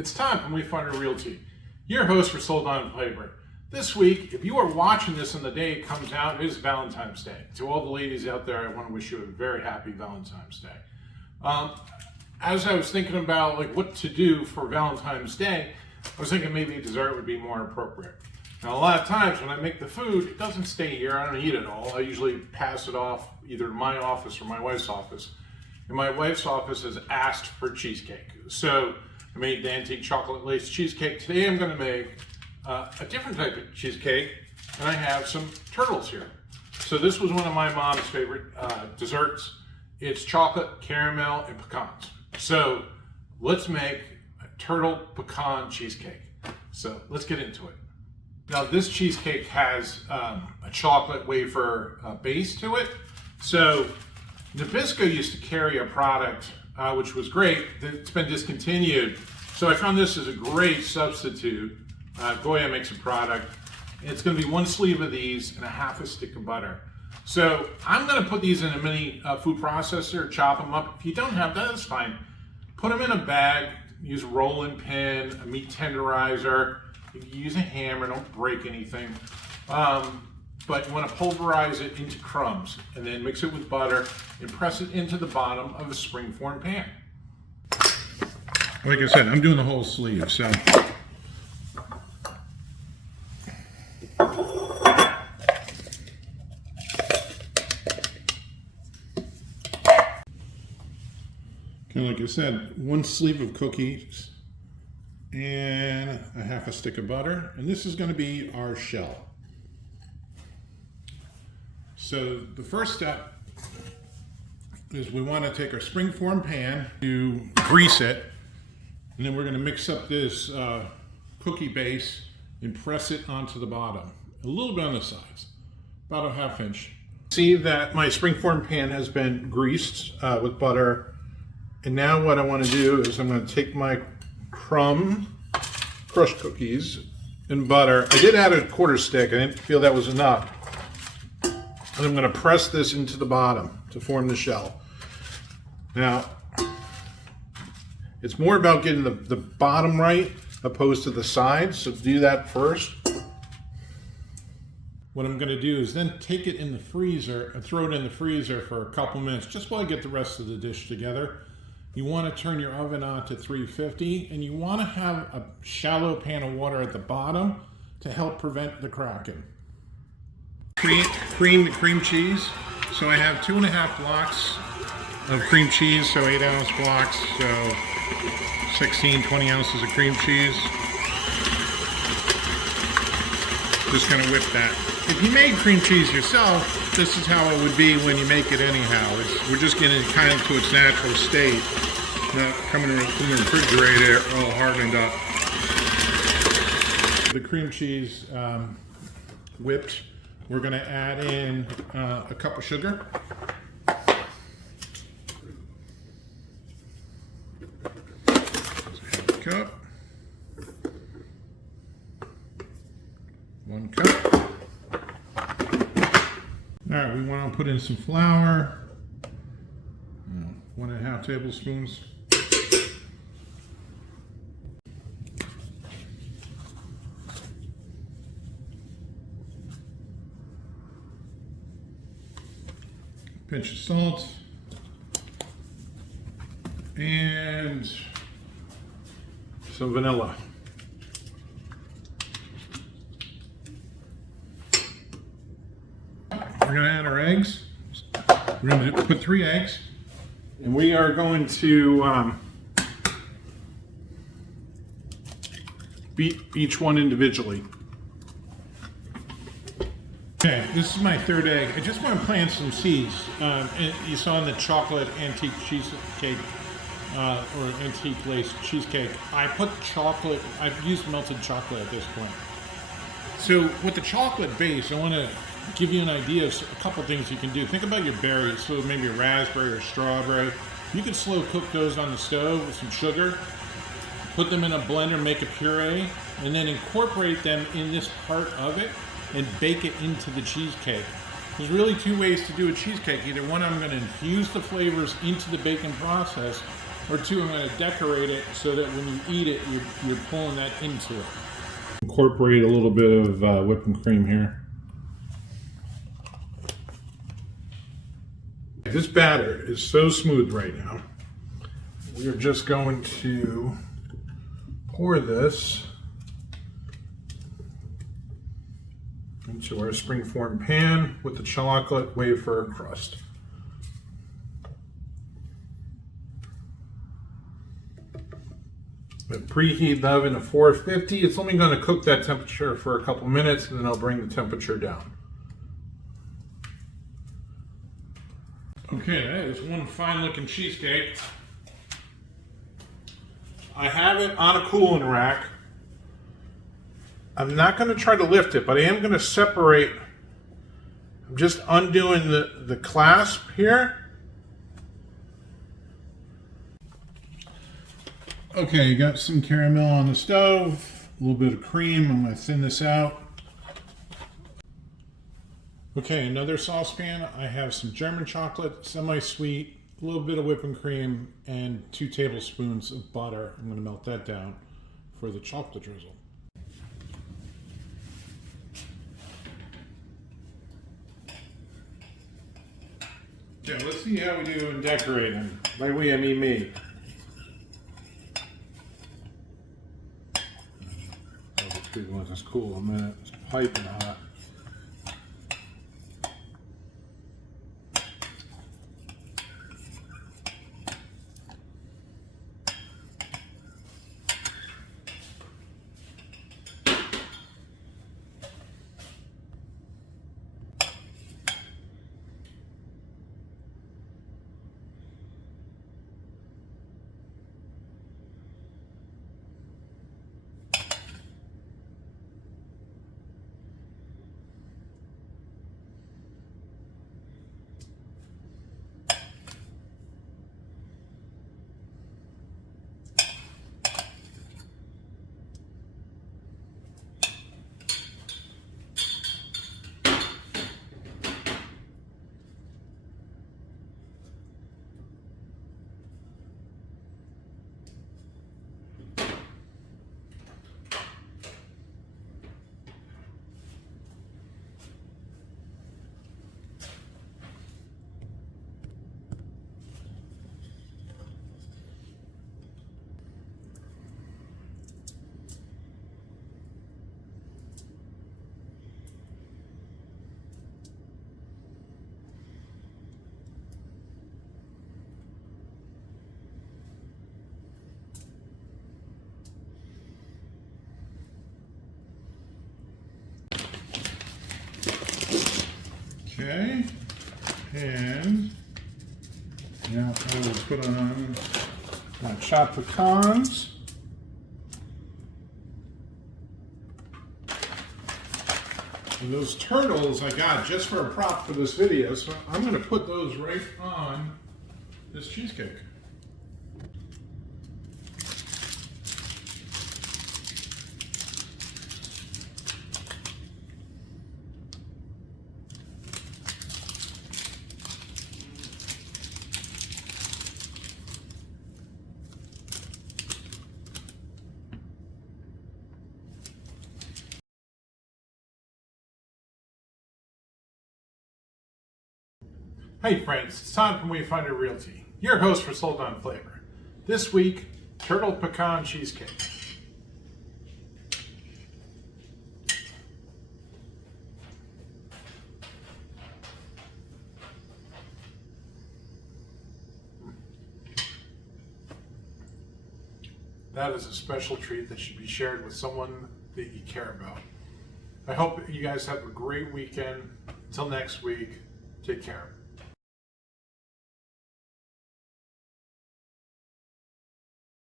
It's time for We Find Realty, your host for Sold On Piper. This week, if you are watching this on the day it comes out, it is Valentine's Day. To all the ladies out there, I want to wish you a very happy Valentine's Day. As I was thinking about what to do for Valentine's Day, I was thinking maybe a dessert would be more appropriate. Now, a lot of times when I make the food, it doesn't stay here. I don't eat it all. I usually pass it off either to my office or my wife's office. And my wife's office has asked for cheesecake. So I made the antique chocolate lace cheesecake. Today I'm going to make a different type of cheesecake, and I have some turtles here. So this was one of my mom's favorite desserts. It's chocolate, caramel, and pecans. So let's make a turtle pecan cheesecake. So let's get into it. Now this cheesecake has a chocolate wafer base to it. So Nabisco used to carry a product which was great. It's been discontinued. So I found this as a great substitute. Goya makes a product. It's going to be one sleeve of these and a half a stick of butter. So I'm going to put these in a mini food processor, chop them up. If you don't have that, that's fine. Put them in a bag, use a rolling pin, a meat tenderizer. If you use a hammer, don't break anything. But you want to pulverize it into crumbs and then mix it with butter and press it into the bottom of a springform pan. Like I said, I'm doing the whole sleeve, so. Like I said, one sleeve of cookies and a half a stick of butter, and this is going to be our shell. So the first step is we want to take our springform pan to grease it, and then we're going to mix up this cookie base and press it onto the bottom, a little bit on the sides, about a half inch. See that my springform pan has been greased with butter. And now what I want to do is I'm going to take my crushed cookies and butter. I did add a quarter stick. I didn't feel that was enough. And I'm going to press this into the bottom to form the shell. Now, it's more about getting the bottom right opposed to the sides. So do that first. What I'm going to do is then take it in the freezer and throw it in the freezer for a couple minutes just while I get the rest of the dish together. You want to turn your oven on to 350, and you want to have a shallow pan of water at the bottom to help prevent the cracking. Cream cheese. So I have 2.5 blocks of cream cheese, so 8-ounce blocks, so 16, 20 ounces of cream cheese. Just going to whip that. If you made cream cheese yourself, this is how it would be when you make it anyhow. We're just getting it kind of to its natural state, not coming from the refrigerator all hardened up. The cream cheese whipped, we're going to add in a cup of sugar. Cup. 1 cup. All right, we want to put in some flour, 1.5 tablespoons. Pinch of salt, and some vanilla. We're going to add our eggs. We're going to put 3 eggs, and we are going to beat each one individually. Okay, this is my 3rd egg. I just want to plant some seeds. You saw in the chocolate antique cheesecake or antique lace cheesecake, I put chocolate. I've used melted chocolate at this point. So with the chocolate base, I want to give you an idea of a couple things you can do. Think about your berries, so maybe a raspberry or strawberry. You can slow cook those on the stove with some sugar, put them in a blender, make a puree, and then incorporate them in this part of it and bake it into the cheesecake. There's really 2 ways to do a cheesecake. Either one, I'm going to infuse the flavors into the baking process, or two, I'm going to decorate it so that when you eat it, you're pulling that into it. Incorporate a little bit of whipping cream here. This batter is so smooth right now. We're just going to pour this into our springform pan with the chocolate wafer crust. Preheat the oven to 450. It's only going to cook that temperature for a couple minutes, and then I'll bring the temperature down. Okay, that is one fine looking cheesecake. I have it on a cooling rack. I'm not going to try to lift it, but I am going to separate. I'm just undoing the clasp here. Okay, you got some caramel on the stove, a little bit of cream. I'm going to thin this out. Okay, another saucepan. I have some German chocolate, semi-sweet, a little bit of whipping cream, and 2 tablespoons of butter. I'm going to melt that down for the chocolate drizzle. Yeah, let's see how we do in decorating. By we, I mean me. It's cool. A minute. It's piping hot. Okay, and now I will put on my chopped pecans. And those turtles I got just for a prop for this video, so I'm going to put those right on this cheesecake. Hey friends, it's Todd from Wayfinder Realty, your host for Sold On Flavor. This week, Turtle Pecan Cheesecake. That is a special treat that should be shared with someone that you care about. I hope you guys have a great weekend. Until next week, take care.